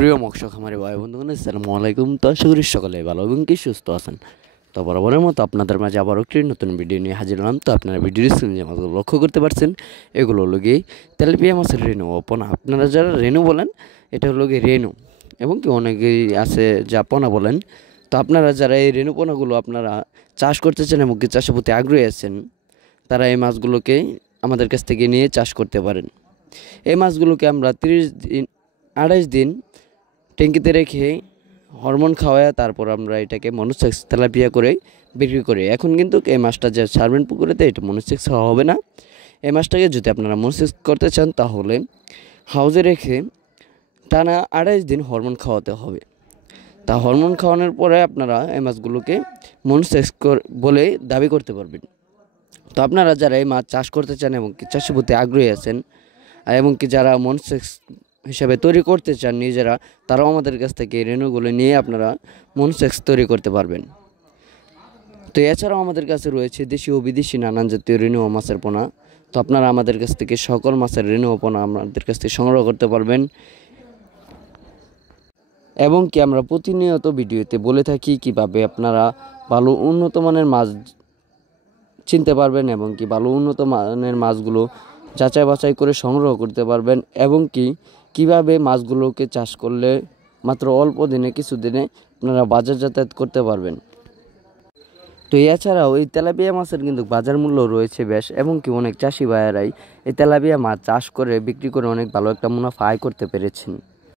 প্রিয় মৎস্য খামারি ভাই বন্ধুগণ, আসসালামু আলাইকুম। তো আশা করি সকলে ভালো এবং কি সুস্থ আছেন। তো বরাবরের মতো আপনাদের মাঝে আবার একটি নতুন ভিডিও নিয়ে হাজির হলাম। তো আপনারা ভিডিওর স্ক্রিনে যে মাছগুলো লক্ষ্য করতে পারছেন, এগুলো হলো গিয়ে তেলাপিয়া মাছের রেনু পোনা। আপনারা যারা রেনু বলেন, এটা হলো গিয়ে রেনু, এবং কি অনেকেই আছে যা পোনা বলেন। তো আপনারা যারা এই রেনু পোনাগুলো আপনারা চাষ করতে চান এবং কি চাষের প্রতি আগ্রহী আছেন, তারা এই মাছগুলোকে আমাদের কাছ থেকে নিয়ে চাষ করতে পারেন। এই মাছগুলোকে আমরা 28 দিন ট্যাঙ্কিতে রেখে হরমোন খাওয়ায় তারপর আমরা এটাকে মনোসেক্স তেলাপিয়া করে বিক্রি করি। এখন কিন্তু এই মাছটা যে ছাড়বেন পুকুরেতে, এটা মনোসেক্স খাওয়া হবে না। এই মাছটাকে যদি আপনারা মনোসেক্স করতে চান, তাহলে হাউজে রেখে টানা 28 দিন হরমোন খাওয়াতে হবে। তা হরমোন খাওয়ানোর পরে আপনারা এই মাছগুলোকে মনোসেক্স বলে দাবি করতে পারবেন। তো আপনারা যারা এই মাছ চাষ করতে চান এবং কি চাষের প্রতি আগ্রহী আছেন, এবং কি যারা মনোসেক্স হিসাবে তৈরি করতে চান নিজেরা, তারাও আমাদের কাছ থেকে এই রেণুগুলো নিয়ে আপনারা মনোসেক্স তৈরি করতে পারবেন। তো এছাড়াও আমাদের কাছে রয়েছে দেশি ও বিদেশি নানান জাতীয় রেণু ও মাছের পোনা। তো আপনারা আমাদের কাছ থেকে সকল মাছের রেণু ও পোনা আমাদের কাছ থেকে সংগ্রহ করতে পারবেন। এবং কি আমরা প্রতিনিয়ত ভিডিওতে বলে থাকি কিভাবে আপনারা ভালো উন্নত মানের মাছ চিনতে পারবেন এবং কি ভালো উন্নত মানের মাছগুলো যাচাই বাছাই করে সংগ্রহ করতে পারবেন, এবং কি কীভাবে মাছগুলোকে চাষ করলে মাত্র অল্প দিনে কিছু দিনে আপনারা বাজার যাতায়াত করতে পারবেন। তো এছাড়াও এই তেলাপিয়া মাছের কিন্তু বাজার মূল্য রয়েছে বেশ, এবং কি অনেক চাষি ভাইয়েরাই এই তেলাপিয়া মাছ চাষ করে বিক্রি করে অনেক ভালো একটা মুনাফা আয় করতে পেরেছেন।